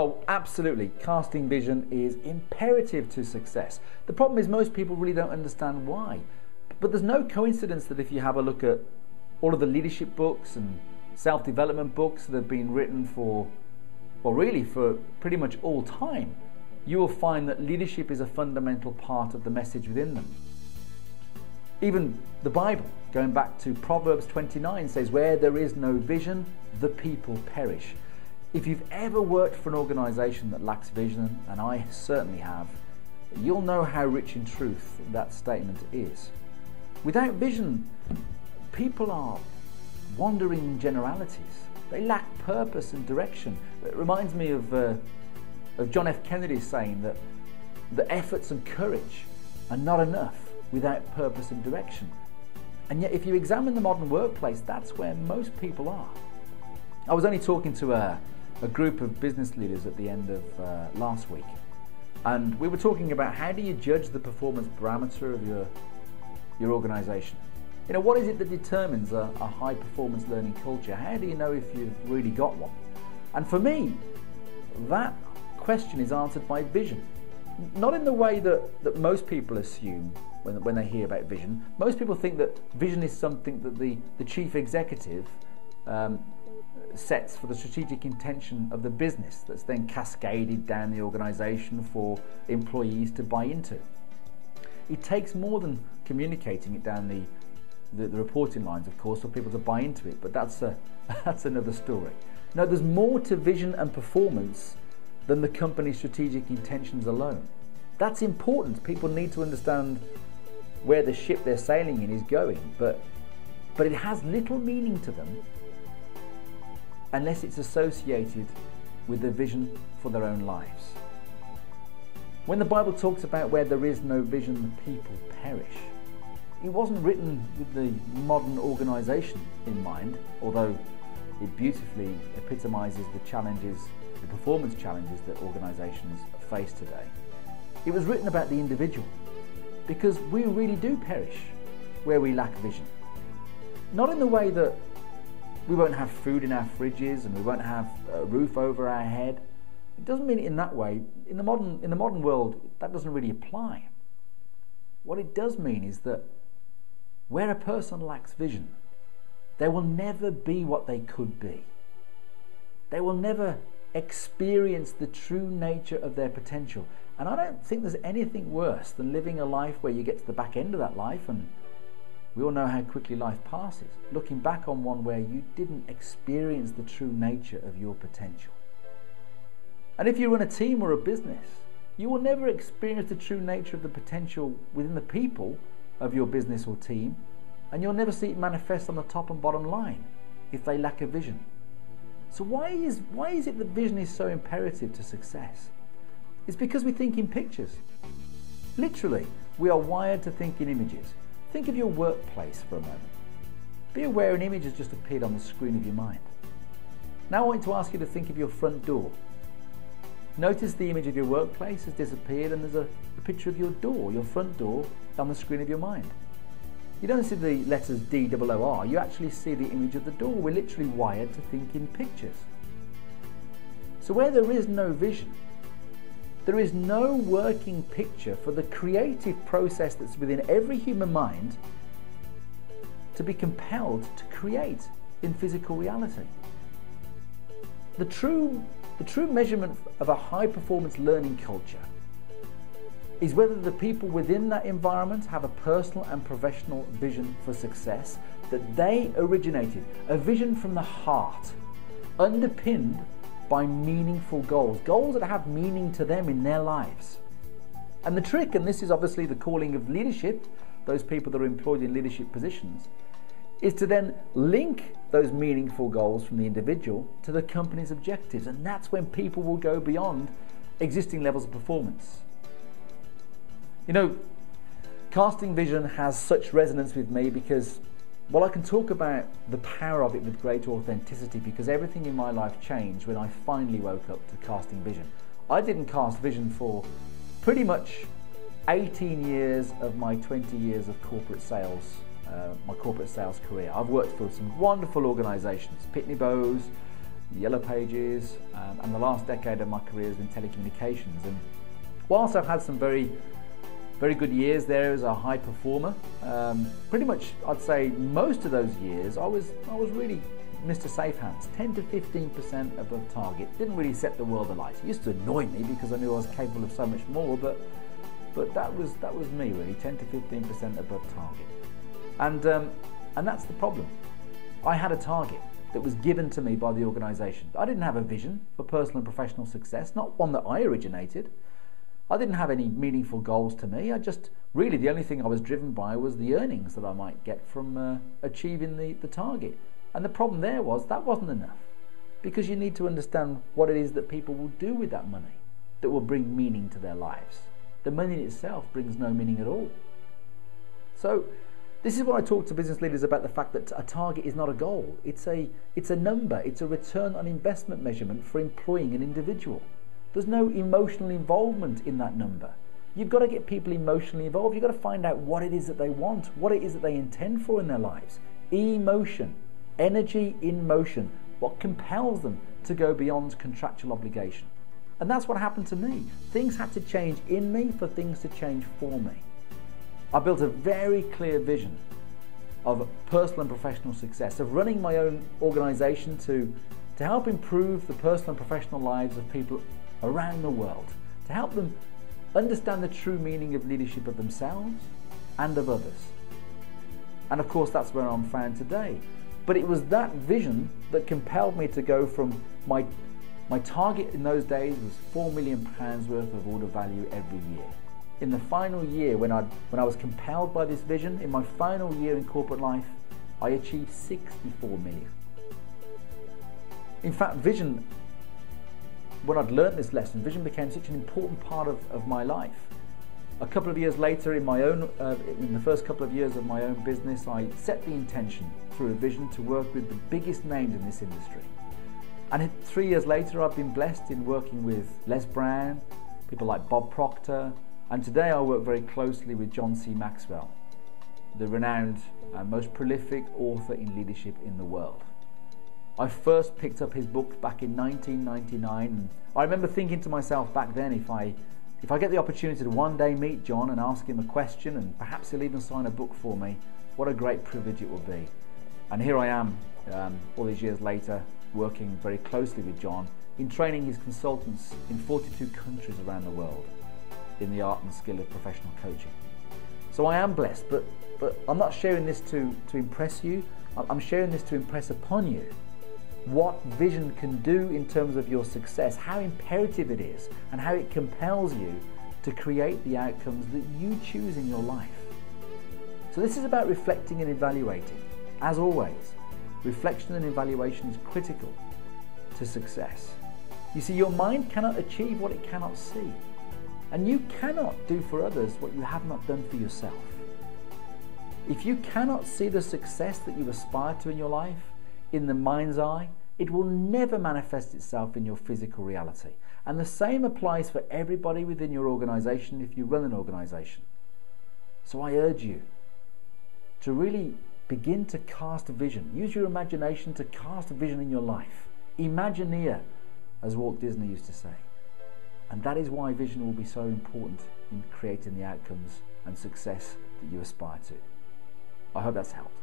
Oh, absolutely. Casting vision is imperative to success. The problem is most people really don't understand why. But there's no coincidence that if you have a look at all of the leadership books and self-development books that have been written for, well, really for pretty much all time, you will find that leadership is a fundamental part of the message within them. Even the Bible, going back to Proverbs 29, says, where there is no vision, the people perish. If you've ever worked for an organization that lacks vision, and I certainly have, you'll know how rich in truth that statement is. Without vision, people are wandering in generalities. They lack purpose and direction. It reminds me of John F. Kennedy saying that the efforts and courage are not enough without purpose and direction. And yet if you examine the modern workplace, that's where most people are. I was only talking to a group of business leaders at the end of last week, and we were talking about how do you judge the performance barometer of your organization. You know, what is it that determines a high performance learning culture? How do you know if you've really got one? And for me, that question is answered by vision. Not in the way that most people assume when they hear about vision. Most people think that vision is something that the chief executive sets for the strategic intention of the business that's then cascaded down the organization for employees to buy into. It takes more than communicating it down the reporting lines, of course, for people to buy into it, but that's another story. No, there's more to vision and performance than the company's strategic intentions alone. That's important. People need to understand where the ship they're sailing in is going, but it has little meaning to them unless it's associated with the vision for their own lives. When the Bible talks about where there is no vision, the people perish, it wasn't written with the modern organization in mind, although it beautifully epitomizes the challenges, the performance challenges that organizations face today. It was written about the individual, because we really do perish where we lack vision. Not in the way that we won't have food in our fridges and we won't have a roof over our head. It doesn't mean it in that way. In the modern world, that doesn't really apply. What it does mean is that where a person lacks vision, they will never be what they could be. They will never experience the true nature of their potential. And I don't think there's anything worse than living a life where you get to the back end of that life, and we all know how quickly life passes, looking back on one where you didn't experience the true nature of your potential. And if you run a team or a business, you will never experience the true nature of the potential within the people of your business or team, and you'll never see it manifest on the top and bottom line if they lack a vision. So why is it that vision is so imperative to success? It's because we think in pictures. Literally, we are wired to think in images. Think of your workplace for a moment. Be aware an image has just appeared on the screen of your mind. Now I want to ask you to think of your front door. Notice the image of your workplace has disappeared and there's a picture of your door, your front door, on the screen of your mind. You don't see the letters D-O-O-R, you actually see the image of the door. We're literally wired to think in pictures. So where there is no vision, there is no working picture for the creative process that's within every human mind to be compelled to create in physical reality. The true measurement of a high-performance learning culture is whether the people within that environment have a personal and professional vision for success that they originated, a vision from the heart, underpinned by meaningful goals, goals that have meaning to them in their lives. And the trick, and this is obviously the calling of leadership, those people that are employed in leadership positions, is to then link those meaningful goals from the individual to the company's objectives. And that's when people will go beyond existing levels of performance. You know, casting vision has such resonance with me because, well, I can talk about the power of it with great authenticity because everything in my life changed when I finally woke up to casting vision. I didn't cast vision for pretty much 18 years of my 20 years of corporate sales, my corporate sales career. I've worked for some wonderful organizations, Pitney Bowes, the Yellow Pages, and the last decade of my career has been telecommunications. And whilst I've had some very good years there as a high performer, pretty much I'd say most of those years I was really Mr. Safe Hands, 10 to 15% above target. Didn't really set the world alight. It used to annoy me because I knew I was capable of so much more, but that was me really, 10 to 15% above target. And that's the problem. I had a target that was given to me by the organisation. I didn't have a vision for personal and professional success, not one that I originated. I didn't have any meaningful goals to me. Really the only thing I was driven by was the earnings that I might get from achieving the target. And the problem there was that wasn't enough, because you need to understand what it is that people will do with that money that will bring meaning to their lives. The money in itself brings no meaning at all. So this is what I talk to business leaders about, the fact that a target is not a goal. It's a number. It's a return on investment measurement for employing an individual. There's no emotional involvement in that number. You've got to get people emotionally involved. You've got to find out what it is that they want, what it is that they intend for in their lives. Emotion, energy in motion, what compels them to go beyond contractual obligation. And that's what happened to me. Things had to change in me for things to change for me. I built a very clear vision of personal and professional success, of running my own organisation to help improve the personal and professional lives of people around the world, to help them understand the true meaning of leadership of themselves and of others. And of course that's where I'm found today. But it was that vision that compelled me to go from my target in those days was £4 million worth of order value every year. In the final year, when I was compelled by this vision, in my final year in corporate life, I achieved 64 million. In fact, vision, when I'd learned this lesson, vision became such an important part of my life. A couple of years later, in the first couple of years of my own business, I set the intention through a vision to work with the biggest names in this industry. And 3 years later, I've been blessed in working with Les Brown, people like Bob Proctor, and today I work very closely with John C. Maxwell, the renowned and most prolific author in leadership in the world. I first picked up his book back in 1999, and I remember thinking to myself back then, if I get the opportunity to one day meet John and ask him a question, and perhaps he'll even sign a book for me, what a great privilege it will be. And here I am, all these years later, working very closely with John in training his consultants in 42 countries around the world in the art and skill of professional coaching. So I am blessed, but I'm not sharing this to impress you. I'm sharing this to impress upon you what vision can do in terms of your success, how imperative it is, and how it compels you to create the outcomes that you choose in your life. So this is about reflecting and evaluating. As always, reflection and evaluation is critical to success. You see, your mind cannot achieve what it cannot see. And you cannot do for others what you have not done for yourself. If you cannot see the success that you aspire to in your life in the mind's eye, it will never manifest itself in your physical reality. And the same applies for everybody within your organization if you run an organization. So I urge you to really begin to cast a vision. Use your imagination to cast a vision in your life. Imagineer, as Walt Disney used to say. And that is why vision will be so important in creating the outcomes and success that you aspire to. I hope that's helped.